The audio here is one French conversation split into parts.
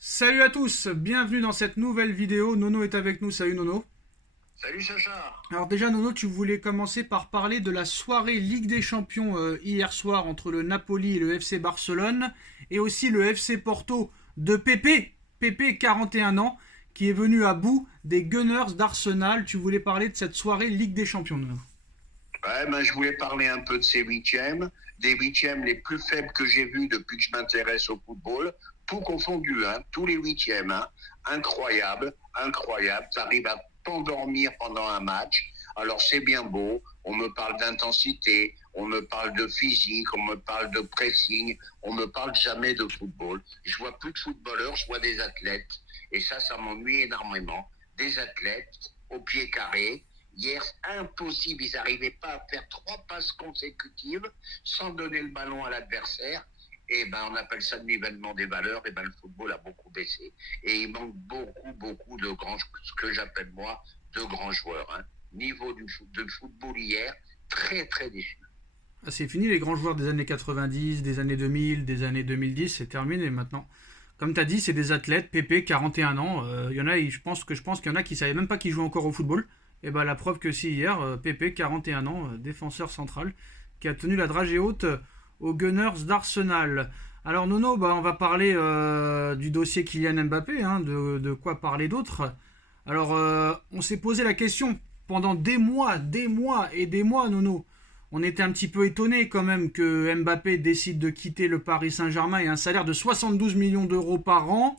Salut à tous, bienvenue dans cette nouvelle vidéo. Nono est avec nous, salut Nono. Salut Sacha. Alors déjà Nono, tu voulais commencer par parler de la soirée Ligue des Champions hier soir entre le Napoli et le FC Barcelone et aussi le FC Porto de Pépé 41 ans qui est venu à bout des Gunners d'Arsenal. Tu voulais parler de cette soirée Ligue des Champions Nono. Je voulais parler un peu de ces huitièmes, des huitièmes les plus faibles que j'ai vus depuis que je m'intéresse au football, tout confondu, hein, tous les huitièmes, hein. Incroyable, incroyable. Tu arrives à t'endormir pendant un match. Alors c'est bien beau, on me parle d'intensité, on me parle de physique, on me parle de pressing, on me parle jamais de football. Je vois plus de footballeurs, je vois des athlètes. Et ça m'ennuie énormément. Des athlètes au pied carré. Hier, impossible, ils n'arrivaient pas à faire 3 passes consécutives sans donner le ballon à l'adversaire. Et on appelle ça le nivellement des valeurs. Et le football a beaucoup baissé. Et il manque beaucoup de grands, ce que j'appelle moi, de grands joueurs. Hein. Niveau de football hier, très déçu. Ah, c'est fini les grands joueurs des années 90, des années 2000, des années 2010, c'est terminé maintenant. Comme tu as dit, c'est des athlètes, Pépé 41 ans. Il y en a, je pense qu'il y en a qui ne savaient même pas qu'ils jouaient encore au football. Et ben la preuve que si hier, Pépé 41 ans, défenseur central, qui a tenu la dragée haute aux Gunners d'Arsenal. Alors Nono, on va parler du dossier Kylian Mbappé, hein, de quoi parler d'autre. Alors on s'est posé la question pendant des mois et des mois, Nono. On était un petit peu étonné quand même que Mbappé décide de quitter le Paris Saint-Germain et un salaire de 72 millions d'euros par an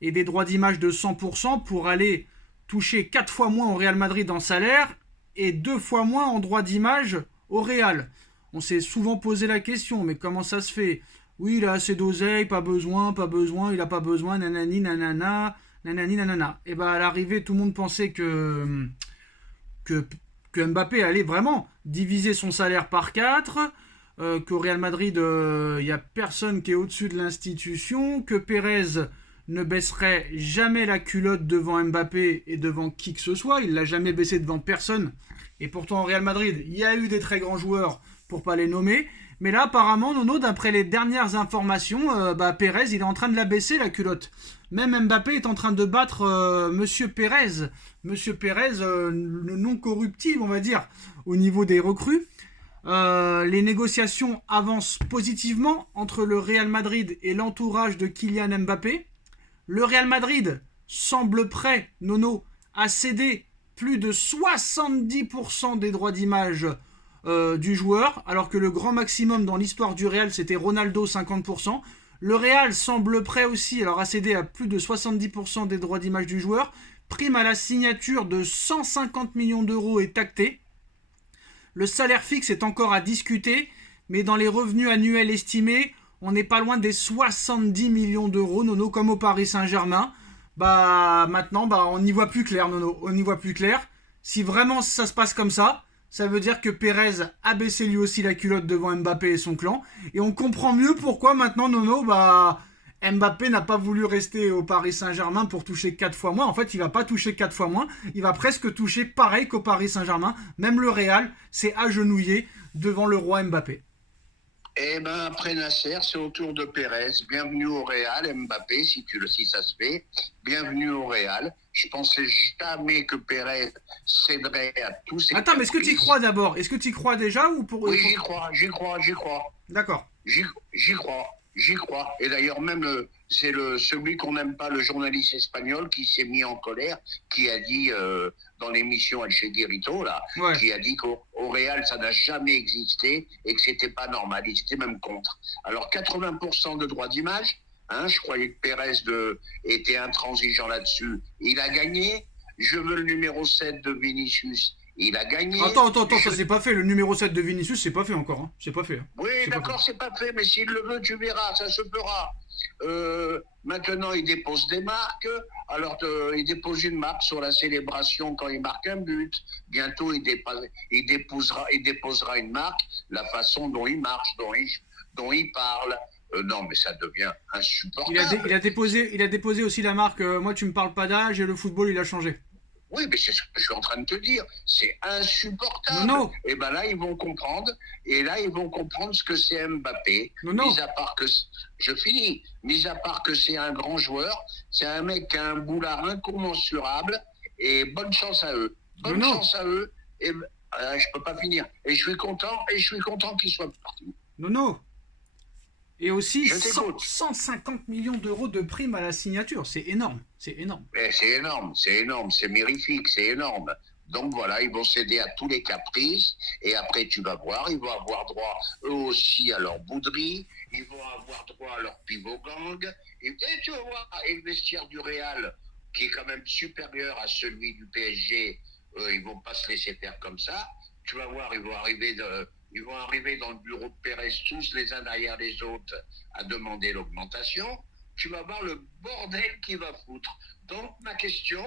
et des droits d'image de 100% pour aller toucher 4 fois moins au Real Madrid en salaire et 2 fois moins en droits d'image au Real. On s'est souvent posé la question, mais comment ça se fait? Oui, il a assez d'oseille, pas besoin, il a pas besoin, nanani, nanana, nanani, nanana. Et à l'arrivée, tout le monde pensait que, que Mbappé allait vraiment diviser son salaire par 4, qu'au Real Madrid, il n'y a personne qui est au-dessus de l'institution, que Pérez ne baisserait jamais la culotte devant Mbappé et devant qui que ce soit. Il l'a jamais baissé devant personne. Et pourtant, au Real Madrid, il y a eu des très grands joueurs, pour pas les nommer. Mais là, apparemment, Nono, d'après les dernières informations, Pérez, il est en train de la baisser, la culotte. Même Mbappé est en train de battre Monsieur Pérez. Monsieur Pérez, le non corruptible, on va dire, au niveau des recrues. Les négociations avancent positivement entre le Real Madrid et l'entourage de Kylian Mbappé. Le Real Madrid semble prêt, Nono, à céder plus de 70% des droits d'image du joueur, alors que le grand maximum dans l'histoire du Real, c'était Ronaldo 50%. Le Real semble prêt aussi alors à céder à plus de 70% des droits d'image du joueur. Prime à la signature de 150 millions d'euros est actée. Le salaire fixe est encore à discuter, mais dans les revenus annuels estimés, on n'est pas loin des 70 millions d'euros, Nono, comme au Paris Saint-Germain. Maintenant, on n'y voit plus clair, Nono. On n'y voit plus clair. Si vraiment ça se passe comme ça veut dire que Pérez a baissé lui aussi la culotte devant Mbappé et son clan. Et on comprend mieux pourquoi maintenant, Nono, Mbappé n'a pas voulu rester au Paris Saint-Germain pour toucher 4 fois moins. En fait, il va pas toucher 4 fois moins. Il va presque toucher pareil qu'au Paris Saint-Germain. Même le Real s'est agenouillé devant le roi Mbappé. Après Nasser, c'est au tour de Pérez. Bienvenue au Real, Mbappé, si ça se fait. Bienvenue au Real. Je pensais jamais que Pérez céderait à tous ses Attends, mais est-ce que tu y caprices. crois d'abord? Est-ce que tu y crois déjà ou Oui, j'y crois. D'accord. J'y crois, j'y crois. Et d'ailleurs, même celui qu'on n'aime pas, le journaliste espagnol, qui s'est mis en colère, qui a dit dans l'émission El Cheguerito, là, Ouais. qui a dit qu'au Real, ça n'a jamais existé et que c'était pas normal. Il était même contre. Alors, 80% de droits d'image, hein, je croyais que Pérez était intransigeant là-dessus. Il a gagné. Je veux le numéro 7 de Vinicius. Il a gagné. Attends, ça Je c'est pas fait. Le numéro 7 de Vinicius, c'est pas fait encore. Hein. C'est pas fait. Hein. Oui, C'est pas fait. d'accord, c'est pas fait, mais s'il le veut, tu verras, ça se fera. Maintenant, il dépose des marques. Alors, il dépose une marque sur la célébration quand il marque un but. Bientôt, il déposera une marque, la façon dont il marche, dont il parle. Non, mais ça devient Il a insupportable. déposé aussi la marque Moi, tu me parles pas d'âge et le football, il a changé. Oui, mais c'est ce que je suis en train de te dire. C'est insupportable. Nono, Et ben là, ils vont comprendre. Et là, ils vont comprendre ce que c'est Mbappé. Nono, Mis à part que, je finis. Mis à part que c'est un grand joueur, c'est un mec qui a un boulard incommensurable. Et bonne chance à eux. Bonne Nono, chance à eux. Et je peux pas finir. Et je suis content. Et je suis content qu'ils soient partis. Nono. Et aussi Je t'écoute. 150 millions d'euros de primes à la signature. C'est énorme. C'est énorme. C'est énorme, c'est énorme, c'est mirifique, c'est énorme. Donc voilà, ils vont céder à tous les caprices et après tu vas voir, ils vont avoir droit eux aussi à leur bouderie, ils vont avoir droit à leur pivot gang et tu vas voir, et le vestiaire du Real qui est quand même supérieur à celui du PSG, ils vont pas se laisser faire comme ça. Tu vas voir, ils vont arriver dans le bureau de Pérez tous les uns derrière les autres à demander l'augmentation. Tu vas voir le bordel qu'il va foutre. Donc, ma question,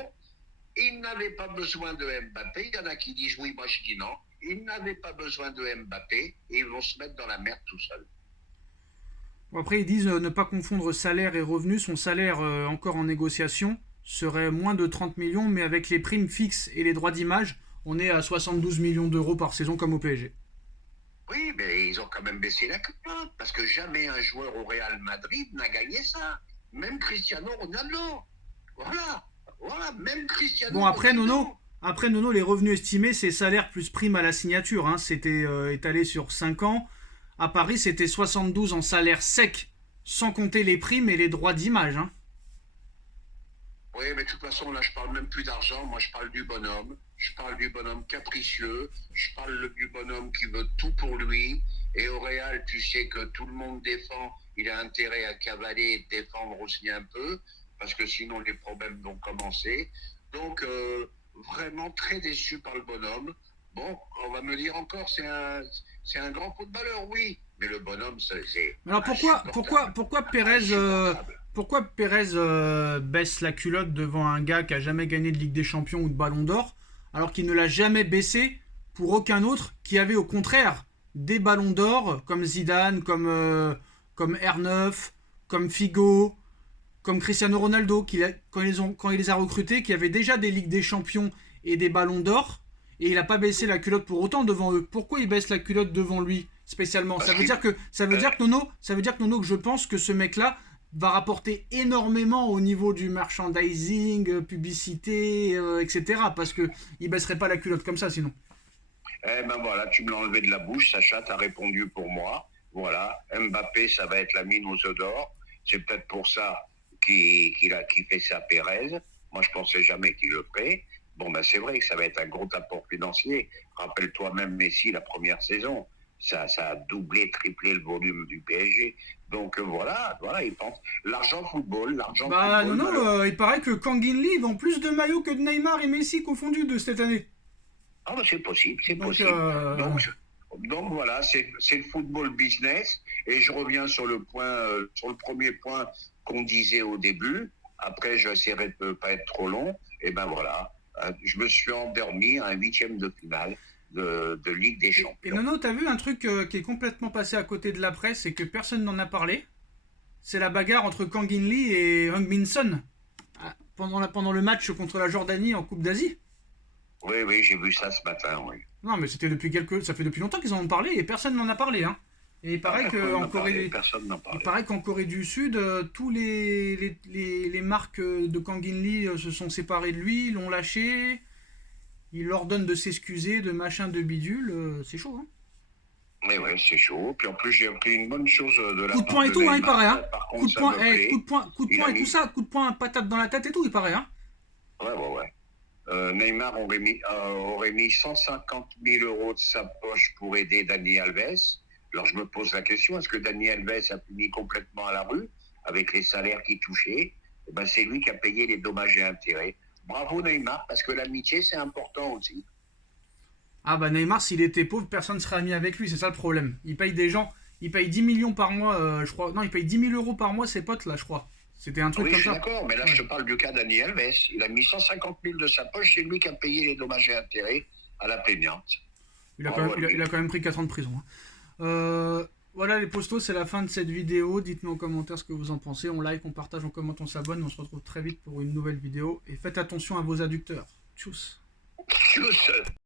ils n'avaient pas besoin de Mbappé. Il y en a qui disent oui, moi je dis non. Ils n'avaient pas besoin de Mbappé et ils vont se mettre dans la merde tout seuls. Bon, après, ils disent ne pas confondre salaire et revenu. Son salaire, encore en négociation, serait moins de 30 millions, mais avec les primes fixes et les droits d'image, on est à 72 millions d'euros par saison comme au PSG. Oui, mais ils ont quand même baissé la cote parce que jamais un joueur au Real Madrid n'a gagné ça. Même Cristiano Ronaldo. Voilà. Voilà, même Cristiano Bon, Ronaldo. Après Nono, les revenus estimés, c'est salaire plus prime à la signature. Hein. C'était étalé sur 5 ans. À Paris, c'était 72 en salaire sec, sans compter les primes et les droits d'image. Hein. Oui, mais de toute façon, là, je parle même plus d'argent. Moi, je parle du bonhomme. Je parle du bonhomme capricieux. Je parle du bonhomme qui veut tout pour lui. Et au Real, tu sais que tout le monde défend. Il a intérêt à cavaler et de défendre aussi un peu. Parce que sinon, les problèmes vont commencer. Donc, vraiment très déçu par le bonhomme. Bon, on va me dire encore, c'est un grand footballeur, oui. Mais le bonhomme, c'est Alors insupportable. pourquoi Pérez baisse la culotte devant un gars qui a jamais gagné de Ligue des Champions ou de Ballon d'Or, alors qu'il ne l'a jamais baissé pour aucun autre qui avait au contraire des Ballons d'Or comme Zidane, comme R9, comme Figo, comme Cristiano Ronaldo, quand il les a recrutés, qui avaient déjà des Ligues des Champions et des Ballons d'Or, et il n'a pas baissé la culotte pour autant devant eux. Pourquoi il baisse la culotte devant lui spécialement? Ça veut dire que Nono, que je pense que ce mec-là va rapporter énormément au niveau du merchandising, publicité, etc. Parce que il baisserait pas la culotte comme ça sinon. Eh ben voilà, tu me l'as enlevé de la bouche, Sacha, t'as répondu pour moi. Voilà, Mbappé, ça va être la mine aux œufs d'or. C'est peut-être pour ça qu'il fait ça Pérez. Moi, je pensais jamais qu'il le ferait. Bon, ben c'est vrai que ça va être un gros apport financier. Rappelle-toi même Messi, la première saison. Ça a doublé, triplé le volume du PSG. Donc voilà, il pense. L'argent Bah football, non, malheureusement. il paraît que Kangin Lee vend plus de maillots que de Neymar et Messi confondus de cette année. Ah, ben c'est possible, c'est Donc, possible. Donc voilà, c'est le football business. Et je reviens sur sur le premier point qu'on disait au début. Après, j'essaierai de ne pas être trop long. Et ben voilà, je me suis endormi à un huitième de finale de Ligue des et Champions. Nono, t'as vu un truc qui est complètement passé à côté de la presse et que personne n'en a parlé? C'est la bagarre entre Kangin Lee et Heung-min Son pendant le match contre la Jordanie en Coupe d'Asie. Oui, oui, j'ai vu ça ce matin, oui. Non, mais ça fait depuis longtemps qu'ils en ont parlé et personne n'en a parlé. Hein. Et Ah, personne n'en il parlait. paraît qu'en Corée du Sud, tous les marques de Kangin Lee se sont séparés de lui, l'ont lâché. Il leur donne de s'excuser, de machin, de bidule. C'est chaud, hein. Oui, oui, c'est chaud. Puis en plus, j'ai appris une bonne chose de la Coup de part poing et de tout, hein, il Neymar. paraît. Ça, Hein. par Coup contre, de ça poing, me plaît. coup de Il poing a et tout mis. ça, coup de poing, patate dans la tête et tout, il paraît. Hein. Ouais, ouais, ouais. Neymar aurait mis 150 000 euros de sa poche pour aider Dani Alves. Alors je me pose la question, est-ce que Dani Alves a fini complètement à la rue avec les salaires qu'il touchait? Eh ben, c'est lui qui a payé les dommages et intérêts. Bravo Neymar, parce que l'amitié c'est important aussi. Ah bah Neymar, s'il était pauvre, personne ne serait ami avec lui, c'est ça le problème. Il paye des gens, il paye 10 millions par mois, je crois. Non, il paye 10 000 euros par mois ses potes, là, je crois. C'était un Ah truc oui, je comme suis ça. d'accord, mais là Ouais. je te parle du cas Dani Alves. Il a mis 150 000 de sa poche, c'est lui qui a payé les dommages et intérêts à la plaignante. Bravo à Il lui. a quand même pris 4 ans de prison. Hein. Voilà les postos, c'est la fin de cette vidéo. Dites-nous en commentaire ce que vous en pensez. On like, on partage, on commente, on s'abonne. On se retrouve très vite pour une nouvelle vidéo. Et faites attention à vos adducteurs. Tchuss. Tchuss.